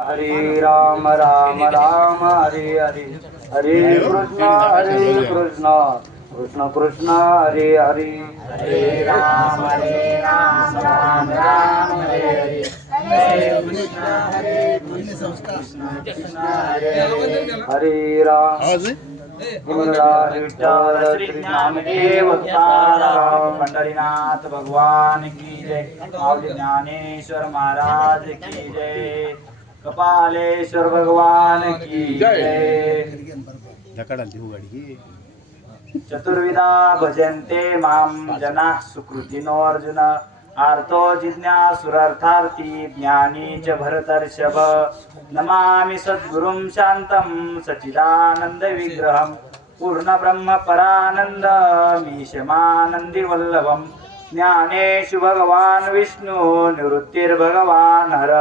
हरे राम राम राम हरे हरे। हरे कृष्ण हरे कृष्ण। कृष्ण कृष्ण हरे हरे। हरे राम हरे राम राम राम हरे हरे। हरे कृष्ण हरे कृष्ण। कृष्ण कृष्ण हरे हरे हरे राम विठ्ठल श्री पंढरीनाथ भगवान की जय। ज्ञानेश्वर महाराज की जय। कपालेश्वर भगवान की जय। चतुर्विधा भजन्ते मां जनाः सुकृतिनो अर्जुन। आर्तो जिज्ञासुरर्थार्थी ज्ञानी च भरतर्षभ। नमामि सद्गुरुं शान्तं सच्चिदानन्दविग्रहं। पूर्णब्रह्म परानन्द मीशमानन्दिवल्लभं ज्ञानेषु भगवान् विष्णु निवृत्तिर्भगवान् हर।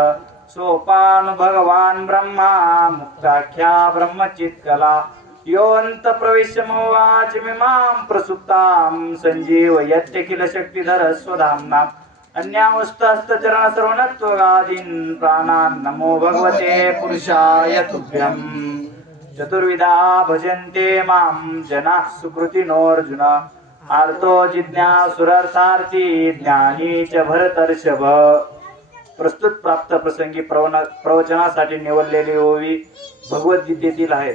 सोपानु भगवान् ब्रह्मा मुक्ताख्या ब्रह्मचित्कला. योऽन्त प्रविश्यमोवाच मिमां प्रसुप्तां सञ्जीवयत्य किल शक्तिधर स्वधाम्ना. अन्यामुस्तस्तचरण सर्वणत्वगादीन् प्राणान् नमो भगवते पुरुषाय तुभ्यम् चतुर्विधा भजन्ते मां जनाः सुकृतिनोऽर्जुन. आर्तो जिज्ञासुरर्थार्थी ज्ञानी च भरतर्षभ. प्रस्तुत प्राप्त प्रसंगी प्रवना प्रवचनासाठी निवडलेली ओवी भगवद्गीतेतील आहे.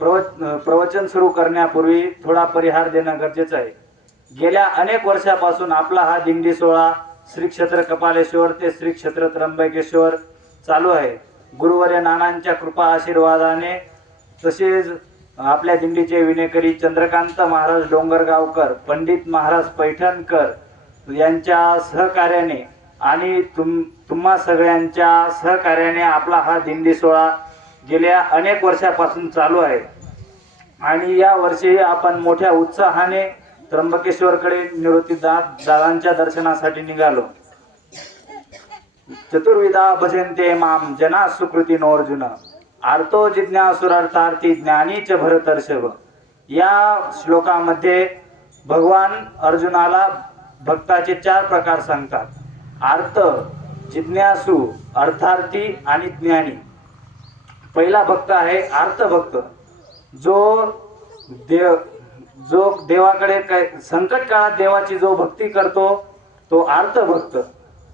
प्रव प्रवचन सुरू करण्यापूर्वी थोडा परिहार देणं गरजेचं आहे. गेल्या अनेक वर्षापासून आपला हा दिंडी सोहळा श्री क्षेत्र कपालेश्वर ते श्री क्षेत्र त्र्यंबकेश्वर चालू आहे. गुरुवर्य नानांच्या कृपा आशीर्वादाने तसेच आपल्या दिंडीचे विनेकरी चंद्रकांत महाराज डोंगरगावकर पंडित महाराज पैठणकर यांच्या सहकार्याने आणि तुम तुम्हा सगळ्यांच्या सहकार्याने आपला हा दिंडी सोहळा गेल्या अनेक वर्षापासून चालू आहे. आणि या वर्षी आपण मोठ्या उत्साहाने त्र्यंबकेश्वरकडे निवृत्ती दादांच्या दर्शनासाठी निघालो. चतुर्विधा भजंते माम जना सुकृती अर्जुन आर्तो जिज्ञासुरार्थार्थी ज्ञानीच भरतर्षभ. या श्लोकामध्ये भगवान अर्जुनाला भक्ताचे चार प्रकार सांगतात. अर्थ जिज्ञासू अर्थार्थी आणि ज्ञानी. पहिला भक्त आहे अर्थभक्त भक्त. जो देव जो देवाकडे काय संकट काळात देवाची जो भक्ती करतो तो अर्थभक्त भक्त.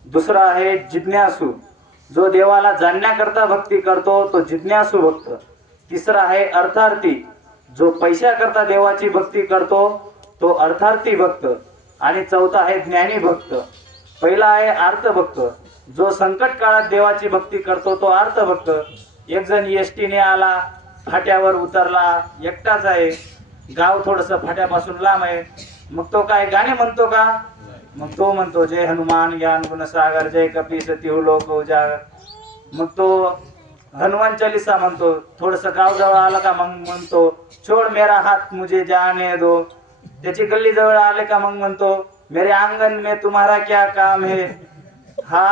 दुसरा आहे जिज्ञासू. जो देवाला जाणण्याकरता भक्ती करतो तो जिज्ञासू भक्त. तिसरा आहे अर्थार्थी. जो पैशाकरता देवाची भक्ती करतो तो अर्थार्थी भक्त. आणि चौथा आहे ज्ञानी भक्त. पहिला आहे आर्त भक्त जो संकट काळात देवाची भक्ती करतो तो आर्त भक्त एक जण एस टीने आला फाट्यावर उतरला एकटाच आहे. गाव थोडस फाट्यापासून लांब आहे. मग तो काय गाणे म्हणतो का? मग तो म्हणतो जय हनुमान ज्ञान गुणसागर जय कपी सती लोक उजागर. मग तो हनुमान चालीसा म्हणतो थोडस गाव जवळ आलं का? मग म्हणतो छोड मेरा हात मुझे जाने दो. त्याची गल्ली जवळ आले का? मग म्हणतो मेरे आंगन में तुम्हारा क्या काम है? हा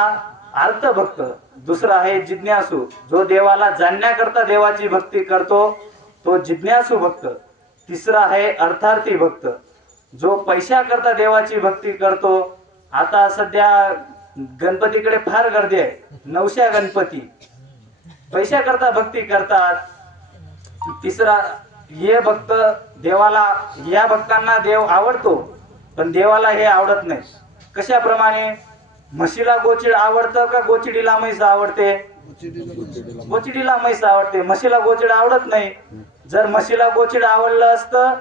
अर्थ भक्त दुसरा आहे जिज्ञासू. जो देवाला जाणण्याकरता देवाची भक्ती करतो तो जिज्ञासू भक्त. तिसरा आहे अर्थार्थी भक्त. जो पैशाकरता देवाची भक्ती करतो आता सध्या गणपतीकडे फार गर्दी आहे. नवश्या गणपती. पैशाकरता भक्ती करतात. तिसरा हे भक्त देवाला या भक्तांना देव आवडतो. पण देवाला हे आवडत नाही. कशाप्रमाणे? म्हशीला गोचिड आवडतं का गोचिडीला म्हैस आवडते? गोचिडीला म्हैस आवडते. म्हशीला गोचिड आवडत नाही. जर म्हशीला गोचिड आवडलं असतं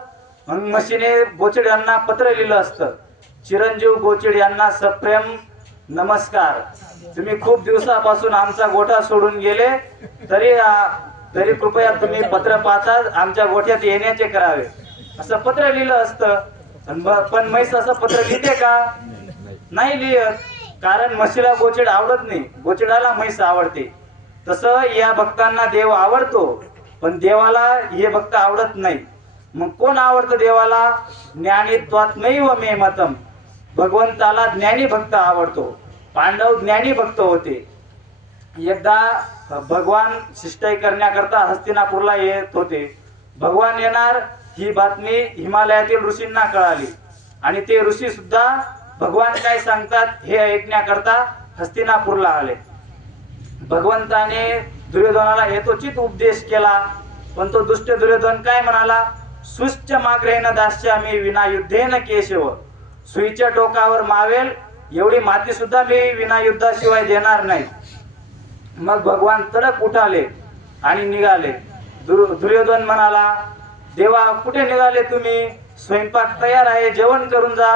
मग म्हशीने गोचिड यांना पत्र लिहिलं असतं. चिरंजीव गोचिड यांना सप्रेम नमस्कार. तुम्ही खूप दिवसापासून आमचा गोठा सोडून गेले तरी तरी कृपया तुम्ही पत्र पाहता आमच्या गोठ्यात येण्याचे करावे. असं पत्र लिहिलं असतं. पण ब- पण म्हैस असं पत्र लिहिते का? नाही लिहत. कारण म्हशीला गोचिड आवडत नाही. गोचिडाला म्हैस आवडते. तसं या भक्तांना देव आवडतो पण देवाला हे भक्त आवडत नाही. मग कोण आवडतं देवाला? ज्ञानीत्वात्मैव मे मतम. भगवंताला ज्ञानी भक्त आवडतो. पांडव ज्ञानी भक्त होते. एकदा भगवान शिष्टाई करण्याकरता हस्तिनापूरला येत होते. भगवान येणार ही बातमी हिमालयातील ऋषींना कळाली. आणि ते ऋषी सुद्धा भगवान काय सांगतात हे ऐकण्याकरता हस्तिनापूरला आले. भगवंताने दुर्योधनाला हेतोचित उपदेश केला पण तो दुष्ट दुर्योधन काय म्हणाला? सुश्च माग्रेन दास्यामी विना युद्धेन केशव. सुईच्या टोकावर मावेल एवढी माती सुद्धा मी विना युद्धाशिवाय देणार नाही. मग भगवान तडक उठाले आणि निघाले. दुर्योधन म्हणाला देवा कुठे निघाले तुम्ही? स्वयंपाक तयार आहे जेवण करून जा.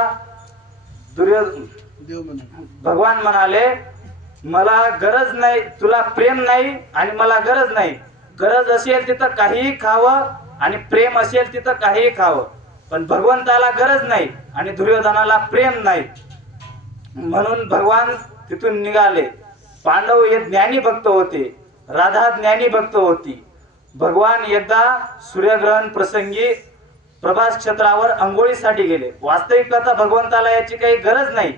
दुर्योधन भगवान म्हणाले मला गरज नाही तुला प्रेम नाही आणि मला गरज नाही. गरज असेल तिथं काहीही खावं आणि प्रेम असेल तिथं काहीही खावं. पण भगवंताला गरज नाही आणि दुर्योधनाला प्रेम नाही. म्हणून भगवान तिथून निघाले. पांडव हे ज्ञानी भक्त होते. राधा ज्ञानी भक्त होती. भगवान एकदा सूर्यग्रहण प्रसंगी प्रभास क्षेत्रावर अंघोळीसाठी गेले. वास्तविक कथा भगवंताला याची काही गरज नाही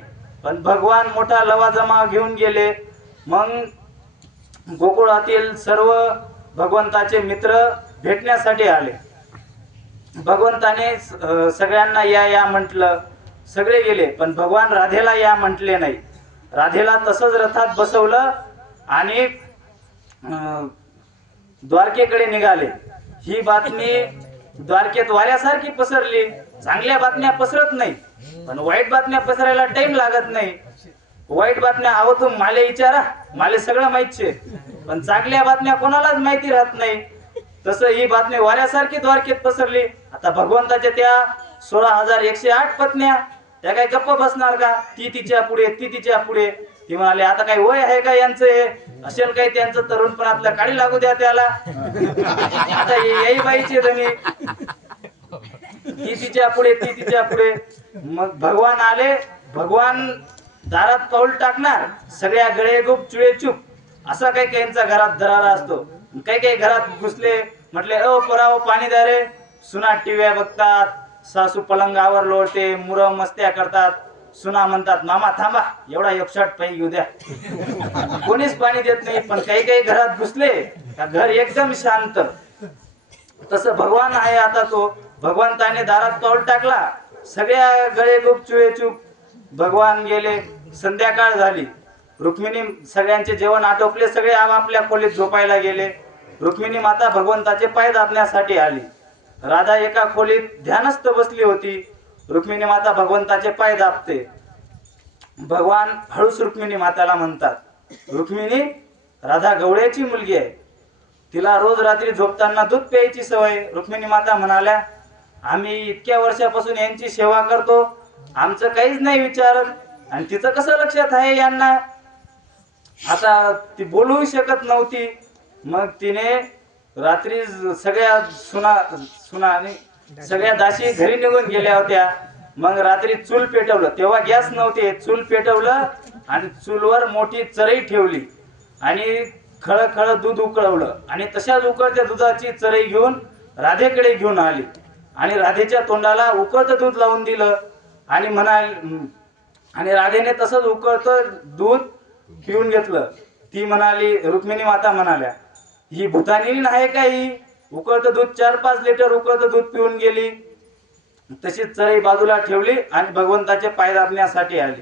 पण भगवान मोठा लवाजमा घेऊन गेले. मग गोकुळातील सर्व भगवंताचे मित्र भेटण्यासाठी आले. भगवंताने सगळ्यांना या या म्हटलं. सगळे गेले पण भगवान राधेला या म्हटले नाही. राधेला तसंच रथात बसवलं आणि द्वारकेकडे निघाले. ही बातमी द्वारकेत वाऱ्यासारखी पसरली. चांगल्या बातम्या पसरत नाही. पण वाईट बातम्या पसरायला टाइम लागत नाही. वाईट बातम्या आहो तुम माले विचारा माले सगळं माहीत छे पण चांगल्या बातम्या कोणालाच माहिती राहत नाही. तसं ही बातमी वाऱ्यासारखी द्वारकेत पसरली. आता भगवंताच्या त्या सोळा हजार एकशे आठ पत्न्या. त्या काय गप्प बसणार का? ती तिच्या पुढे ती तिच्या पुढे. ती म्हणाले आता काही वय आहे का यांचं? हे? असेल काही त्यांचं तरुणपणातलं काळी लागू द्या त्याला. आता याही बाईचे धनी ती तिच्या पुढे ती तिच्या पुढे. मग भगवान आले. भगवान दारात पाऊल टाकणार. सगळ्या गळे गुप चुळे चुप. असा काही काहींचा घरात दरारा असतो. काही काही घरात घुसले. म्हटले ओ पराव पाणी द्या रे. सुना टिव्या बघतात. सासू पलंगावर लोळते. मुरं मस्त्या करतात. सुना म्हणतात मामा थांबा एवढा एकशॉट पाणी घेऊ द्या. कोणीच पाणी देत नाही पण काही काही घरात घुसले का घर एकदम शांत. तसं भगवान आहे आता तो. भगवंताने दारात पाऊल टाकला. सगळ्या गळे गुप चुळे चूप. भगवान गेले संध्याकाळ झाली. रुक्मिणी सगळ्यांचे जेवण आटोपले सगळे आपापल्या खोलीत झोपायला गेले. रुक्मिणी माता भगवंताचे पाय दाबण्यासाठी आली. राधा एका खोलीत ध्यानस्थ बसली होती. रुक्मिणी माता भगवंताचे पाय दाबते. भगवान हळूच रुक्मिणी माताला म्हणतात रुक्मिणी राधा गवळ्याची मुलगी आहे. तिला रोज रात्री झोपताना दूध प्यायची सवय. रुक्मिणी माता म्हणाल्या आम्ही इतक्या वर्षापासून यांची सेवा करतो. आमचं काहीच नाही विचारत. आणि तिचं कसं लक्षात आहे यांना? आता ती बोलू शकत नव्हती. मग तिने रात्री सगळ्या सुना सुना आणि सगळ्या दासी घरी निघून गेल्या होत्या. मग रात्री चूल पेटवलं. तेव्हा गॅस नव्हते. चूल पेटवलं आणि चूलवर मोठी चरई ठेवली. आणि खळ खळ दूध उकळवलं. आणि तशाच उकळत्या दुधाची चरई घेऊन राधेकडे घेऊन आली. आणि राधेच्या तोंडाला उकळतं दूध लावून दिलं. आणि म्हणाल आणि राधेने तसंच उकळतं दूध पिऊन घेतलं. ती म्हणाली रुक्मिणी माता म्हणाल्या ही भूतानी नाही का ही? उकळतं दूध चार पाच लिटर उकळतं दूध पिऊन गेली. तशीच चरई बाजूला ठेवली आणि भगवंताचे पाय दाबण्यासाठी आली.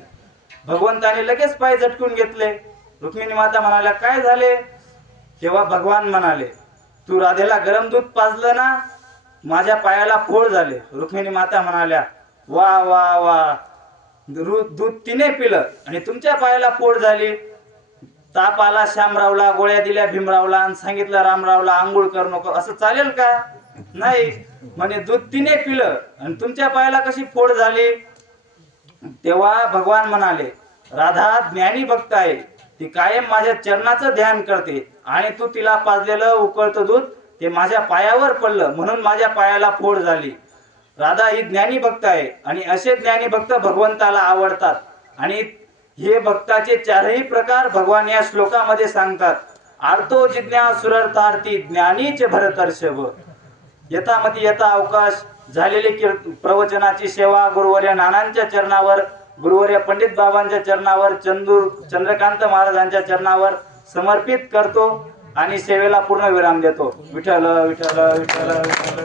भगवंताने लगेच पाय झटकून घेतले. रुक्मिणी माता म्हणाल्या काय झाले? तेव्हा भगवान म्हणाले तू राधेला गरम दूध पाजलं ना माझ्या पायाला फोड झाले. रुक्मिणी माता म्हणाल्या वा वा वा. रु- दूध तिने पिलं आणि तुमच्या पायाला फोड झाली. ताप आला श्यामरावला गोळ्या दिल्या भीमरावला आणि सांगितलं रामरावला आंघोळ करू नको. असं चालेल का? नाही. म्हणे दूध तिने पिलं आणि तुमच्या पायाला कशी फोड झाली? तेव्हा भगवान म्हणाले राधा ज्ञानी भक्त आहे. ती कायम माझ्या चरणाचं ध्यान करते आणि तू तिला पाजलेलं उकळतं दूध ते माझ्या पायावर पडलं म्हणून माझ्या पायाला फोड झाली. राधा ही ज्ञानी भक्त आहे आणि असे ज्ञानी भक्त भगवंताला आवडतात आणि हे भक्ताचे चारही प्रकार भगवान या श्लोकामध्ये सांगतात. आर्तो जिज्ञासुरर्थार्थी ज्ञानीचे भरतर्षव यथामती यथा अवकाश झालेली कीर्त प्रवचनाची सेवा गुरुवर्य नानांच्या चरणावर गुरुवर्य पंडित बाबांच्या चरणावर चंदूर चंद्रकांत महाराजांच्या चरणावर समर्पित करतो आणि सेवेला पूर्ण विराम देतो. विठ्ठल विठ्ठल विठ्ठल विठ्ठल.